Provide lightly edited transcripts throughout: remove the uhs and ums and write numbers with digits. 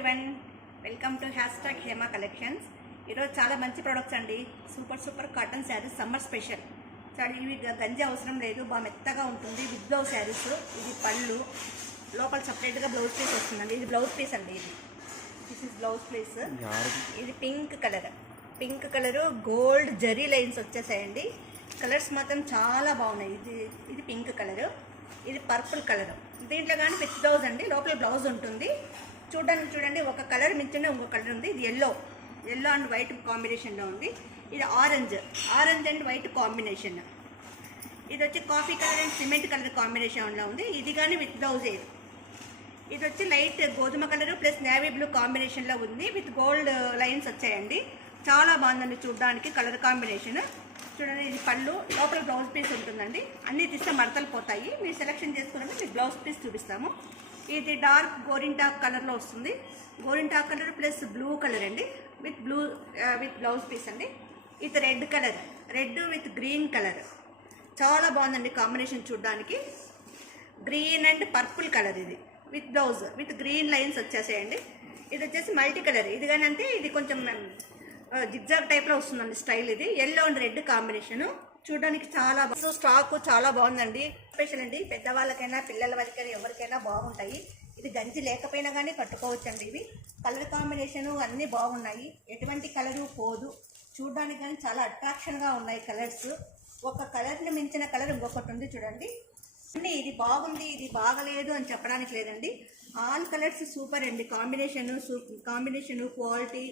Everyone, welcome to #Hema collections. ఈరోజు చాలా మంచి ప్రొడక్ట్స్ అండి. Super cotton saris summer special. చాలా ఇవి గంజి అవసరం లేదు, బాగా మెత్తగా ఉంటుంది. With blouse saris. ఇది పళ్ళు, లోపల సపరేట్గా బ్లౌజ్ పీస్ వస్తుందండి. ఇది బ్లౌజ్ పీస్ అండి. This is blouse piece. ఇది pink colour gold zari lines వచ్చేసాయండి. కలర్స్ మాత్రం చాలా బాగున్నాయి. ఇది పింక్ కలర్, ఇది పర్పుల్ కలర్. దీంట్లో కానీ విత్ బ్లౌజ్ అండి, లోపల బ్లౌజ్ ఉంటుంది. చూడండి, ఒక కలర్ మించిన ఇంకో కలర్ ఉంది. ఇది ఎల్లో అండ్ వైట్ కాంబినేషన్లో ఉంది. ఇది ఆరెంజ్ అండ్ వైట్ కాంబినేషన్. ఇది వచ్చి coffee colour and cement colour కాంబినేషన్లో ఉంది. ఇది కానీ విత్ బ్లౌజ్. ఇది వచ్చి లైట్ గోధుమ కలర్ ప్లస్ నేవీ బ్లూ కాంబినేషన్లో ఉంది. విత్ గోల్డ్ లైన్స్ వచ్చాయండి. చాలా బాగుందండి చూడడానికి కలర్ కాంబినేషన్. చూడండి, ఇది పళ్ళు, లోపల బ్లౌజ్ పీస్ ఉంటుందండి. అన్నీ తీస్తే మడతలు పోతాయి. మీరు సెలెక్షన్ చేసుకున్నట్టు మీకు బ్లౌజ్ పీస్ చూపిస్తాము. ఇది డార్క్ గోరింటాక్ కలర్లో వస్తుంది. గోరింటాక్ కలర్ ప్లస్ బ్లూ కలర్ అండి, విత్ బ్లౌజ్ పీస్ అండి. ఇది రెడ్ విత్ గ్రీన్ కలర్. చాలా బాగుందండి కాంబినేషన్ చూడడానికి. Green and purple colour. ఇది with blouse with green lines వచ్చేసాయండి. ఇది వచ్చేసి మల్టీ కలర్. ఇది కానీ అంటే ఇది కొంచెం జిగ్జాగ్ టైప్లో వస్తుందండి స్టైల్. ఇది ఎల్లో అండ్ రెడ్ కాంబినేషను. చూడడానికి చాలా స్టాక్ చాలా బాగుందండి. స్పెషల్ అండి, పెద్దవాళ్ళకైనా పిల్లల వరకైనా ఎవరికైనా బాగుంటాయి. ఇది గంజి లేకపోయినా కానీ కట్టుకోవచ్చండి. ఇవి కలర్ కాంబినేషను అన్నీ బాగున్నాయి. ఎటువంటి కలరు పోదు. చూడడానికి కానీ చాలా అట్రాక్షన్గా ఉన్నాయి కలర్స్. ఒక కలర్ని మించిన కలర్ ఇంకొకటి ఉంది చూడండి. అన్నీ ఇది బాగుంది, ఇది బాగలేదు అని చెప్పడానికి లేదండి. ఆల్ కలర్స్ సూపర్ అండి. కాంబినేషను క్వాలిటీ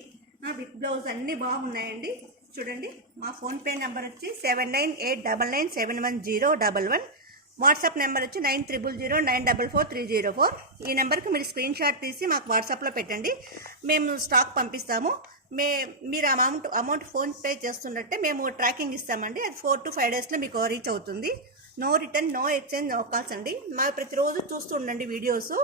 విత్ బ్లౌజ్ అన్నీ బాగున్నాయండి. చూడండి, మా ఫోన్పే నెంబర్ వచ్చి 7899971011. వాట్సాప్ నెంబర్ వచ్చి 9009444304. ఈ నెంబర్కి మీరు స్క్రీన్ షాట్ తీసి మాకు వాట్సాప్లో పెట్టండి. మేము స్టాక్ పంపిస్తాము. మీరు అమౌంట్ ఫోన్పే చేస్తున్నట్టే మేము ట్రాకింగ్ ఇస్తామండి. అది 4 to 5 డేస్లో మీకు రీచ్ అవుతుంది. No return, no exchange, no calls అండి. మా ప్రతిరోజు చూస్తూ ఉండండి వీడియోస్.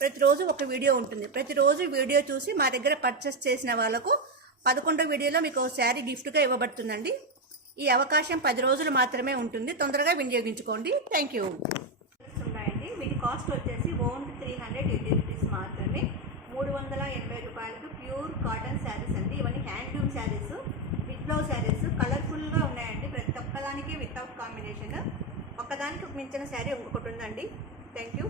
ప్రతిరోజు ఒక వీడియో ఉంటుంది. ప్రతిరోజు వీడియో చూసి మా దగ్గర పర్చేస్ చేసిన వాళ్ళకు 11వ వీడియోలో మీకు శారీ గిఫ్ట్గా ఇవ్వబడుతుందండి. ఈ అవకాశం 10 రోజులు మాత్రమే ఉంటుంది. తొందరగా వినియోగించుకోండి. Thank you. ఉన్నాయండి. మీకు కాస్ట్ వచ్చేసి ఓన్లీ 380 రూపీస్ మాత్రమే. 380 రూపాయలకు ప్యూర్ కాటన్ శారీస్ అండి. ఇవన్నీ handloom saris, with blouse saris. కలర్ఫుల్గా ఉన్నాయండి. ప్రతి ఒక్కదానికి వితౌట్ కాంబినేషన్. ఒక్కదానికి మించిన శారీ ఇంకొకటి ఉందండి. Thank you.